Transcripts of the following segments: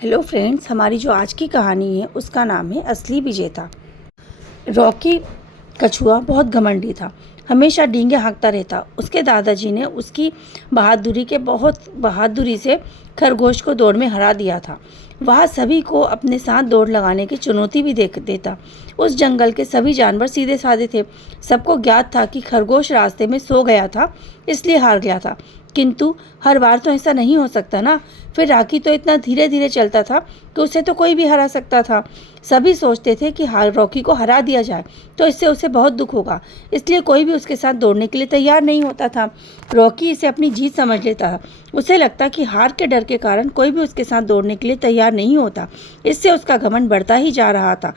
Hello friends, हमारी जो आज की कहानी है उसका नाम है असली विजेता। रॉकी कछुआ बहुत घमंडी था, हमेशा डींगे हाँकता रहता। उसके दादाजी ने उसकी बहुत बहादुरी से खरगोश को दौड़ में हरा दिया था। वह सभी को अपने साथ दौड़ लगाने की चुनौती भी देता। उस जंगल के सभी जानवर सीधे साधे थे। सबको ज्ञात था कि खरगोश रास्ते में सो गया था, इसलिए हार गया था। किंतु हर बार तो ऐसा नहीं हो सकता ना। फिर रॉकी तो इतना धीरे धीरे चलता था कि उसे तो कोई भी हरा सकता था। सभी सोचते थे कि रॉकी को हरा दिया जाए तो इससे उसे बहुत दुख होगा, इसलिए कोई भी उसके साथ दौड़ने के लिए तैयार नहीं होता था। रॉकी इसे अपनी जीत समझ लेता था। उसे लगता कि हार के डर के कारण कोई भी उसके साथ दौड़ने के लिए तैयार नहीं होता। इससे उसका घमंड बढ़ता ही जा रहा था।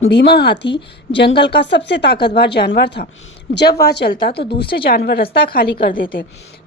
भीमा हाथी जंगल का सबसे ताकतवर जानवर था। जब वह चलता तो दूसरे जानवर रास्ता खाली कर देते।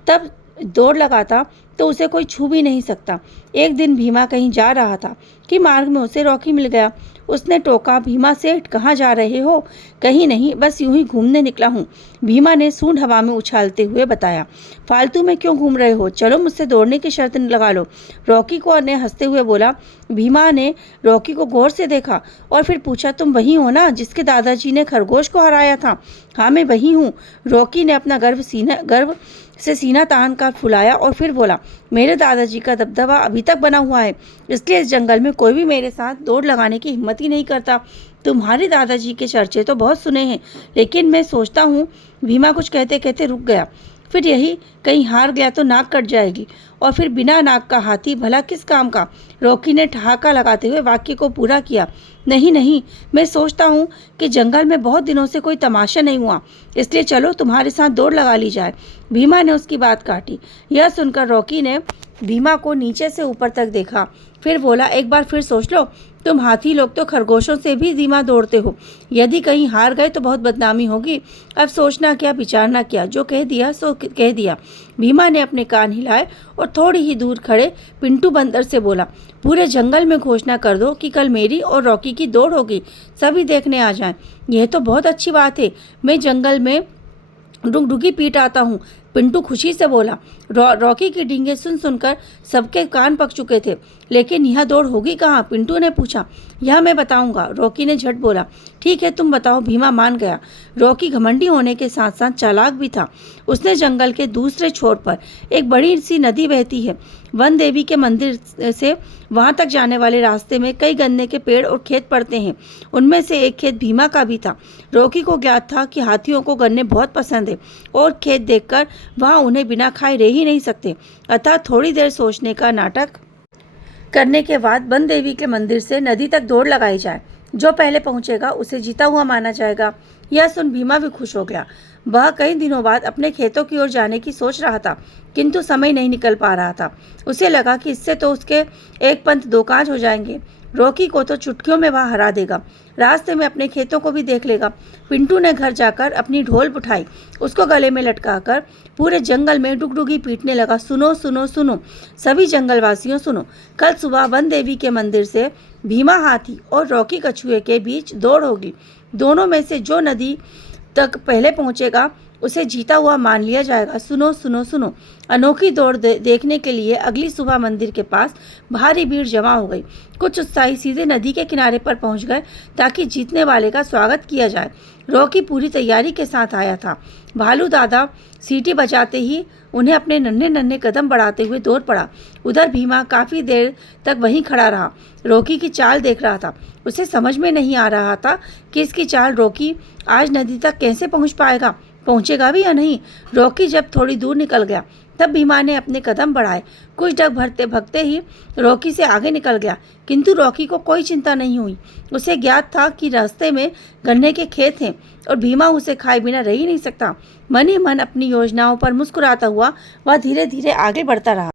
तब दौड़ लगाता तो उसे कोई छू भी नहीं सकता। एक दिन भीमा कहीं जा रहा था कि मार्ग में उसे रॉकी मिल गया। उसने टोका, भीमा सेठ कहाँ जा रहे हो? कहीं नहीं, बस यूं ही घूमने निकला हूँ, भीमा ने सूंड हवा में उछालते हुए बताया। फालतू में क्यों घूम रहे हो? चलो मुझसे दौड़ने की शर्त लगा लो, रॉकी को ने हंसते हुए बोला। भीमा ने रॉकी को गौर से देखा और फिर पूछा, तुम वही हो ना जिसके दादाजी ने खरगोश को हराया था? हाँ, मैं वही हूँ। रॉकी ने अपना गर्व से सीना तान कर फुलाया और फिर बोला, मेरे दादाजी का दबदबा अभी तक बना हुआ है, इसलिए इस जंगल में कोई भी मेरे साथ दौड़ लगाने की हिम्मत ही नहीं करता। तुम्हारे दादाजी के चर्चे तो बहुत सुने हैं, लेकिन मैं सोचता हूँ। भीमा कुछ कहते कहते रुक गया। फिर यही कहीं हार गया तो नाक कट जाएगी, और फिर बिना नाक का हाथी भला किस काम का? रॉकी ने ठहाका लगाते हुए वाक्य को पूरा किया। नहीं नहीं, मैं सोचता हूँ कि जंगल में बहुत दिनों से कोई तमाशा नहीं हुआ, इसलिए चलो तुम्हारे साथ दौड़ लगा ली जाए। भीमा ने उसकी बात काटी। यह सुनकर रॉकी ने भीमा को नीचे से ऊपर तक देखा, फिर बोला, एक बार फिर सोच लो। तुम हाथी लोग तो खरगोशों से भी धीमा दौड़ते हो। यदि कहीं हार गए तो बहुत बदनामी होगी। अब सोचना क्या, विचारना क्या, जो कह दिया सो कह दिया। भीमा ने अपने कान हिलाए और थोड़ी ही दूर खड़े पिंटू बंदर से बोला, पूरे जंगल में घोषणा कर दो कि कल मेरी और रॉकी की दौड़ होगी, सभी देखने आ जाएं। यह तो बहुत अच्छी बात है, मैं जंगल में डुगडुगी पीट आता हूँ, पिंटू खुशी से बोला। रॉकी की डींगे सुनकर सबके कान पक चुके थे। लेकिन यह दौड़ होगी कहाँ? पिंटू ने पूछा। यह मैं बताऊंगा, रॉकी ने झट बोला। ठीक है, तुम बताओ, भीमा मान गया। रॉकी घमंडी होने के साथ साथ चालाक भी था। उसने जंगल के दूसरे छोर पर एक बड़ी सी नदी बहती है। वन देवी के मंदिर से वहां तक जाने वाले रास्ते में कई गन्ने के पेड़ और खेत पड़ते हैं। उनमें से एक खेत भीमा का भी था। रॉकी को ज्ञात था कि हाथियों को गन्ने बहुत पसंद है और खेत देखकर वह उन्हें बिना खाए रह ही नहीं सकते। अतः थोड़ी देर सोचने का नाटक करने के बाद वन देवी के मंदिर से नदी तक दौड़ लगाई जाए। जो पहले पहुंचेगा उसे जीता हुआ माना जाएगा। यह सुन भीमा भी खुश हो गया। वह कई दिनों बाद अपने खेतों की ओर जाने की सोच रहा था, किंतु समय नहीं निकल पा रहा था। उसे लगा कि इससे तो उसके एक पंथ दो काज हो जाएंगे। रॉकी को तो चुटकियों में वह हरा देगा, रास्ते में अपने खेतों को भी देख लेगा। पिंटू ने घर जाकर अपनी ढोल उठाई, उसको गले में लटकाकर पूरे जंगल में डुगडुगी पीटने लगा। सुनो सुनो सुनो, सभी जंगलवासियों सुनो, कल सुबह वन देवी के मंदिर से भीमा हाथी और रॉकी कछुए के बीच दौड़ होगी। दोनों में से जो नदी तक पहले पहुंचेगा उसे जीता हुआ मान लिया जाएगा। सुनो सुनो सुनो। अनोखी दौड़ देखने के लिए अगली सुबह मंदिर के पास भारी भीड़ जमा हो गई। कुछ उत्साही सीधे नदी के किनारे पर पहुंच गए ताकि जीतने वाले का स्वागत किया जाए। रॉकी पूरी तैयारी के साथ आया था। भालू दादा सीटी बजाते ही उन्हें अपने नन्हे नन्हे कदम बढ़ाते हुए दौड़ पड़ा। उधर भीमा काफी देर तक वहीं खड़ा रहा, रॉकी की चाल देख रहा था। उसे समझ में नहीं आ रहा था कि इसकी चाल रॉकी आज नदी तक कैसे पहुंचेगा भी या नहीं। रॉकी जब थोड़ी दूर निकल गया तब भीमा ने अपने कदम बढ़ाए। कुछ डग भरते भगते ही रॉकी से आगे निकल गया, किंतु रॉकी को कोई चिंता नहीं हुई। उसे ज्ञात था कि रास्ते में गन्ने के खेत हैं और भीमा उसे खाए बिना रह ही नहीं सकता। मन ही मन अपनी योजनाओं पर मुस्कुराता हुआ वह धीरे धीरे आगे बढ़ता रहा।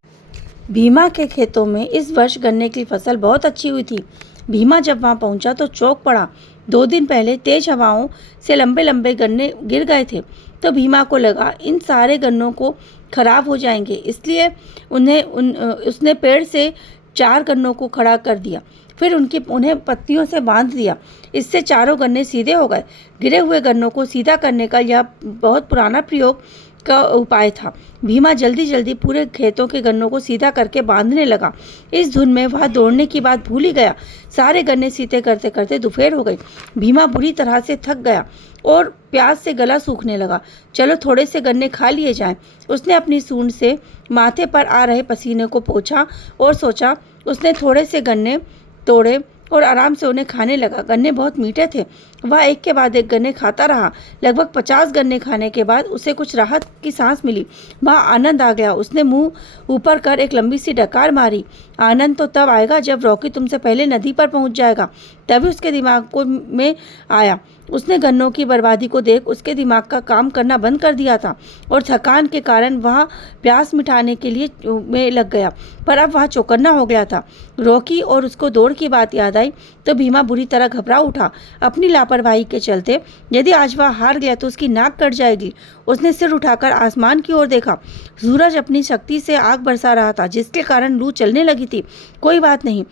भीमा के खेतों में इस वर्ष गन्ने की फसल बहुत अच्छी हुई थी। भीमा जब वहां पहुंचा तो चौंक पड़ा। 2 दिन पहले तेज हवाओं से लंबे लंबे गन्ने गिर गए थे, तो भीमा को लगा इन सारे गन्नों को खराब हो जाएंगे, इसलिए उसने पेड़ से 4 गन्नों को खड़ा कर दिया, फिर उन्हें पत्तियों से बांध दिया। इससे चारों गन्ने सीधे हो गए। गिरे हुए गन्नों को सीधा करने का यह बहुत पुराना प्रयोग का उपाय था। भीमा जल्दी जल्दी पूरे खेतों के गन्नों को सीधा करके बांधने लगा। इस धुन में वह दौड़ने की बात भूल ही गया। सारे गन्ने सीधे करते करते दोपहर हो गई। भीमा बुरी तरह से थक गया और प्यास से गला सूखने लगा। चलो थोड़े से गन्ने खा लिए जाएं। उसने अपनी सूंड से माथे पर आ रहे पसीने को पोंछा और सोचा। उसने थोड़े से गन्ने तोड़े और आराम से उन्हें खाने लगा। गन्ने बहुत मीठे थे। वह एक के बाद एक गन्ने खाता रहा। लगभग 50 गन्ने खाने के बाद उसे कुछ राहत की सांस मिली। वह आनंद आ गया। उसने मुंह ऊपर कर एक लंबी सी डकार मारी। आनंद तो तब आएगा जब रॉकी तुमसे पहले नदी पर पहुंच जाएगा। तभी उसके दिमाग में आया। उसने गन्नों की बर्बादी को देख उसके दिमाग का काम करना बंद कर दिया था और थकान के कारण वह प्यास मिटाने के लिए में लग गया। पर अब वह चौकन्ना हो गया था। रॉकी और उसको दौड़ की बात याद आई तो भीमा बुरी तरह घबरा उठा। अपनी लापरवाही के चलते यदि आज वह हार गया तो उसकी नाक कट जाएगी। उसने सिर उठाकर आसमान की ओर देखा। सूरज अपनी शक्ति से आग बरसा रहा था जिसके कारण लू चलने लगी थी। कोई बात नहीं,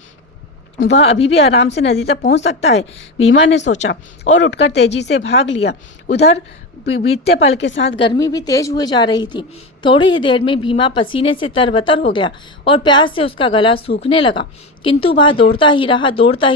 वह अभी भी आराम से नदी तक पहुंच सकता है, भीमा ने सोचा और उठकर तेजी से भाग लिया। उधर बीतते पल के साथ गर्मी भी तेज हुए जा रही थी। थोड़ी ही देर में भीमा पसीने से तरबतर हो गया और प्यास से उसका गला सूखने लगा। किंतु वह दौड़ता ही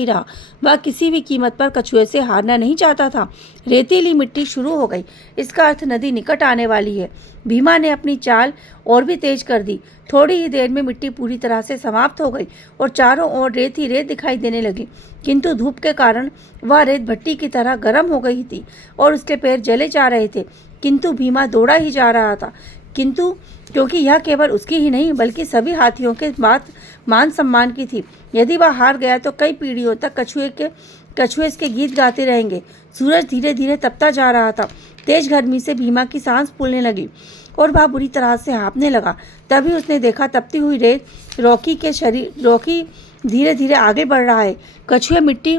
रहा। वह किसी भी कीमत पर कछुए से हारना नहीं चाहता था। रेतीली मिट्टी शुरू हो गई। इसका अर्थ नदी निकट आने वाली है। भीमा ने अपनी चाल और भी तेज कर दी। थोड़ी ही देर में मिट्टी पूरी तरह से समाप्त हो गई और चारों ओर रेत ही रेत दिखाई देने लगी। किंतु धूप के कारण वह रेत भट्टी की तरह गर्म हो गई थी और उसके पैर जले जा रहे थे। किंतु भीमा दौड़ा ही जा रहा था। किंतु क्योंकि यह केवल उसकी ही नहीं बल्कि सभी हाथियों के बात मान सम्मान की थी। यदि वह हार गया तो कई पीढ़ियों तक कछुए इसके गीत गाते रहेंगे। सूरज धीरे धीरे तपता जा रहा था। तेज गर्मी से भीमा की सांस फूलने लगी और वह बुरी तरह से हाँफने लगा। तभी उसने देखा तपती हुई रेत रॉकी धीरे धीरे आगे बढ़ रहा है। कछुए मिट्टी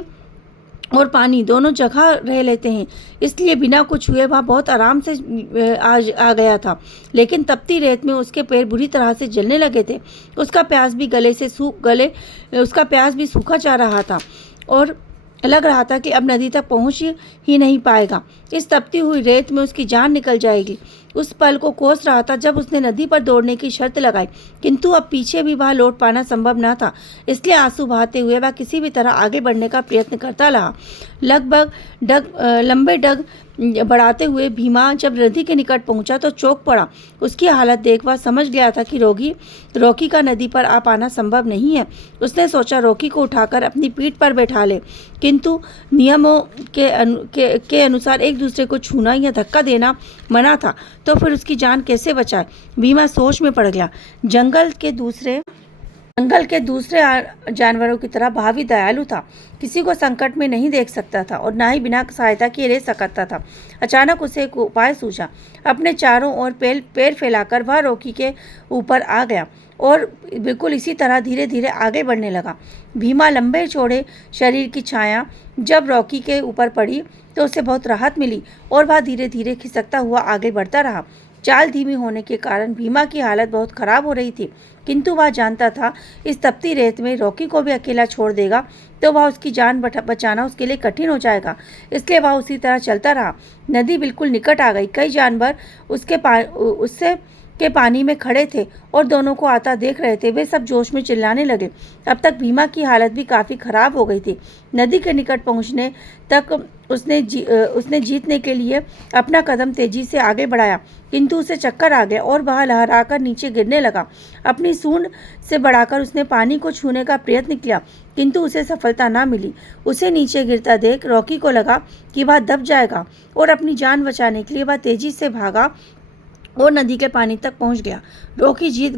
और पानी दोनों जगह रह लेते हैं, इसलिए बिना कुछ हुए वह बहुत आराम से आ गया था। लेकिन तपती रेत में उसके पैर बुरी तरह से जलने लगे थे। उसका प्यास भी सूखा जा रहा था और लग रहा था कि अब नदी तक पहुंच ही नहीं पाएगा। इस तपती हुई रेत में उसकी जान निकल जाएगी। उस पल को कोस रहा था जब उसने नदी पर दौड़ने की शर्त लगाई। किंतु अब पीछे भी वह लौट पाना संभव न था। इसलिए आंसू बहाते हुए वह किसी भी तरह आगे बढ़ने का प्रयत्न करता रहा। लंबे डग बढ़ाते हुए भीमा जब नदी के निकट पहुंचा तो चौंक पड़ा। उसकी हालत देख वह समझ गया था कि रॉकी का नदी पर आ पाना संभव नहीं है। उसने सोचा रॉकी को उठाकर अपनी पीठ पर बैठा ले, किंतु नियमों के अनुसार एक दूसरे को छूना या धक्का देना मना था। तो फिर उसकी जान कैसे बचाए? भीमा सोच में पड़ गया। जंगल के दूसरे जानवरों की तरह भावी दयालु था। किसी को संकट में नहीं देख सकता था और ना ही बिना सहायता किए रह सकता था। अचानक उसे एक उपाय सूझा। अपने चारों ओर पैर फैलाकर वह रॉकी के ऊपर आ गया और बिल्कुल इसी तरह धीरे धीरे आगे बढ़ने लगा। भीमा लंबे चौड़े शरीर की छाया जब रॉकी के ऊपर पड़ी तो उसे बहुत राहत मिली और वह धीरे धीरे खिसकता हुआ आगे बढ़ता रहा। चाल धीमी होने के कारण भीमा की हालत बहुत खराब हो रही थी, किंतु वह जानता था इस तपती रेत में रॉकी को भी अकेला छोड़ देगा तो वह उसकी जान बचाना उसके लिए कठिन हो जाएगा। इसलिए वह उसी तरह चलता रहा। नदी बिल्कुल निकट आ गई। कई जानवर उससे के पानी में खड़े थे और दोनों को आता देख रहे थे। वे सब जोश में चिल्लाने लगे। अब तक भीमा की हालत भी काफ़ी खराब हो गई थी। नदी के निकट पहुंचने तक उसने जीतने के लिए अपना कदम तेजी से आगे बढ़ाया, किंतु उसे चक्कर आ गया और वह लहराकर नीचे गिरने लगा। अपनी सूंड से बढ़ाकर उसने पानी को छूने का प्रयत्न किया, किंतु उसे सफलता ना मिली। उसे नीचे गिरता देख रॉकी को लगा कि वह दब जाएगा और अपनी जान बचाने के लिए वह तेजी से भागा और नदी के पानी तक पहुंच गया। रॉकी जीत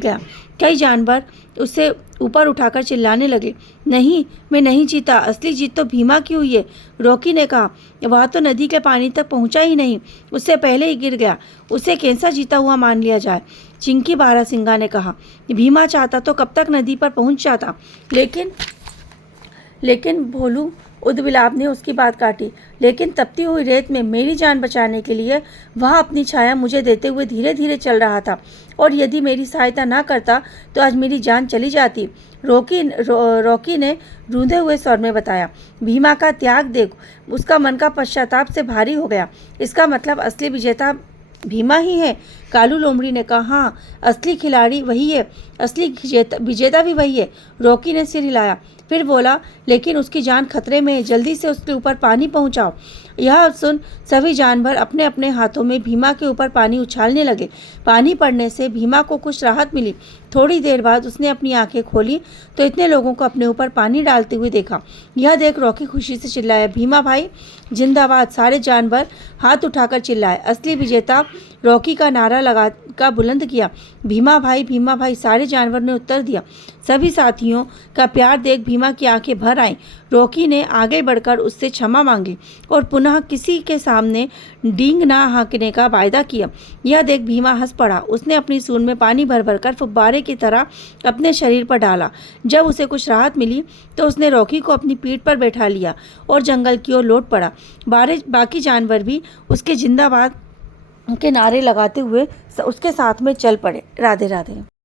गया। कई जानवर उसे ऊपर उठाकर चिल्लाने लगे, नहीं, मैं नहीं जीता, असली जीत तो भीमा की हुई है। रॉकी ने कहा, वह तो नदी के पानी तक पहुंचा ही नहीं, उससे पहले ही गिर गया, उसे कैसा जीता हुआ मान लिया जाए। चिंकी बारहसिंगा ने कहा, भीमा चाहता तो कब तक नदी पर पहुंच जाता, लेकिन भोलू उदबिलाव ने उसकी बात काटी। लेकिन तपती हुई रेत में मेरी जान बचाने के लिए वह अपनी छाया मुझे देते हुए धीरे धीरे चल रहा था और यदि मेरी सहायता ना करता तो आज मेरी जान चली जाती। रॉकी ने रूंधे हुए स्वर में बताया। भीमा का त्याग देख, उसका मन का पश्चाताप से भारी हो गया। इसका मतलब असली विजेता भीमा ही है? कालू लोमड़ी ने कहा, हाँ, असली खिलाड़ी वही है, असली विजेता भी वही है। रॉकी ने सिर हिलाया, फिर बोला, लेकिन उसकी जान खतरे में है, जल्दी से उसके ऊपर पानी पहुंचाओ। यह सुन सभी जानवर अपने अपने हाथों में भीमा के ऊपर पानी उछालने लगे। पानी पड़ने से भीमा को कुछ राहत मिली। थोड़ी देर बाद उसने अपनी आंखें खोली तो इतने लोगों को अपने ऊपर पानी डालते हुए देखा। यह देख रॉकी खुशी से चिल्लाया, भीमा भाई जिंदाबाद। सारे जानवर हाथ उठाकर चिल्लाए। असली विजेता रॉकी का नारा लगा बुलंद किया, भीमा भाई। सारे जानवर ने उत्तर दिया। सभी साथियों का प्यार देख भीमा की आंखें भर आईं। रॉकी ने आगे बढ़कर उससे क्षमा मांगी और पुनः किसी के सामने डींग ना हाँकने का वायदा किया। यह देख भीमा हंस पड़ा। उसने अपनी सूंड में पानी भर भर कर फुब्बारे की तरह अपने शरीर पर डाला। जब उसे कुछ राहत मिली तो उसने रॉकी को अपनी पीठ पर बैठा लिया और जंगल की ओर लौट पड़ा। बाकी जानवर भी उसके जिंदाबाद के नारे लगाते हुए उसके साथ में चल पड़े। राधे राधे।